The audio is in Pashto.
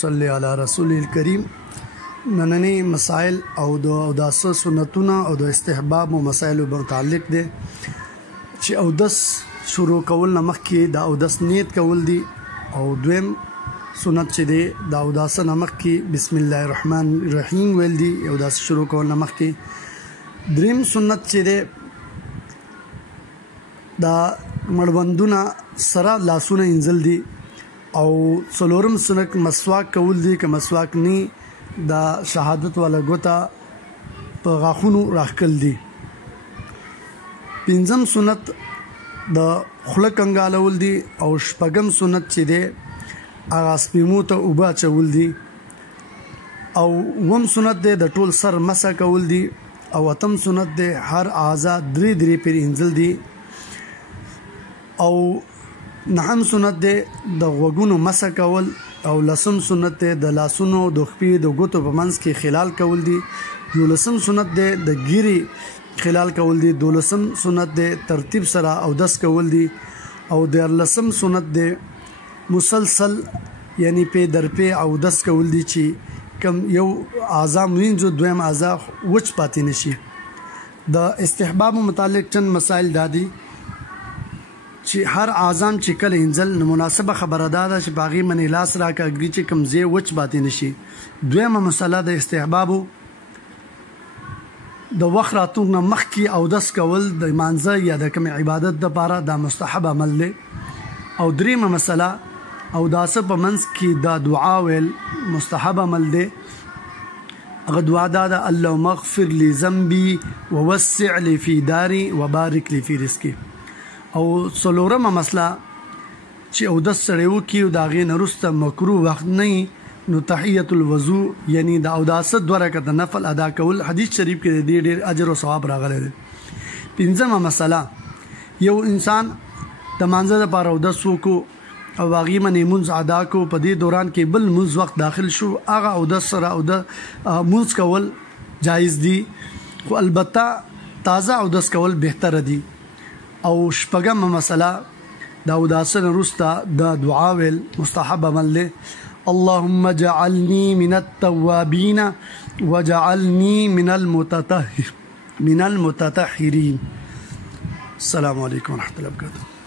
صلی علی رسول الکریم. نننی مسائل او د سنتونه او د استحباب او مسائل متعلق دي چې اودس شروع کول نه مخکې د اودس نیت کول دي، او دویم سنت چې دی د اودس نه مخکې بسم الله الرحمن الرحیم ویل دي اودس شروع کول نه مخکې. دریم سنت چې دی دا مړوندونه سره لاسونه انځل دي، او څلورم سنت مسواک کول دي. که مسواک نی دا شهادت والا ګوتا په غاښونو راخکل دي. پنځم سنت د خوله کنګالول دي، او شپږم سنت چې دی هغه سپیمو ته اوبه اچول دي، او اووم سنت دی د ټول سر مسح کول دي، او اتم سنت دی هر اعضا درې پیر انځل دي، او نهم سنت دی د غوږونو مسح کول، او لسم سنت دی د لاسونو د خپې د ګوتو په منځ کې خلال کول دي، یولسم سنت دی د ګیري خلال کول دي، دولسم سنت دی ترتیب سره اودس کول دي، او دیارلسم سنت دی مسلسل یعنی په در په اودس کول دي چې کم یو اعضا مینځو دویم اعضا وچ پاتې نشي. د استحباب متعلق چند مسائل دادي چې هر اعظم چې کله انځل مناسبه خبره ده چې باغی منی لاس راکاږي چې کمزې وچ پاتې نشي. دویمه مسله د استحباب د وخت راتونه مخکې اودس کول د مانځه یا د کوم عبادت د لپاره دا مستحب عمل دی. او دریمه مسله او داسه په منځ کې دا دعا ویل مستحب عمل دی. هغه دعا دا اللهم اغفر لي ذنبي ووسع لي في داري وبارك لي في رزقي. او څلورمه مسله چې اودس سره وکي او دا غي نه رسته مکروه وخت نه نو تحیت الوضو یعنی د اوداس 2 رکعت نفل ادا کول حدیث شریف کې د ډېر اجر او ثواب راغلی دی. پنځمه مسله یو انسان د مانځه لپاره اودس وکړو او هغې منې مونځ ادا کو، په دې دوران کې بل مونځ وخت داخل شو، هغه اودس سره او د مونځ کول جایز دي، خو البته تازه اودس کول بهتره دي. او شپږمه مسله د اوداس نه وروسته د دعا ویل مستحب عمل دی. اللهم اجعلني من التوابين وجعلني من المتطهرين. السلام علیکم ورحمة الله وبرکاته.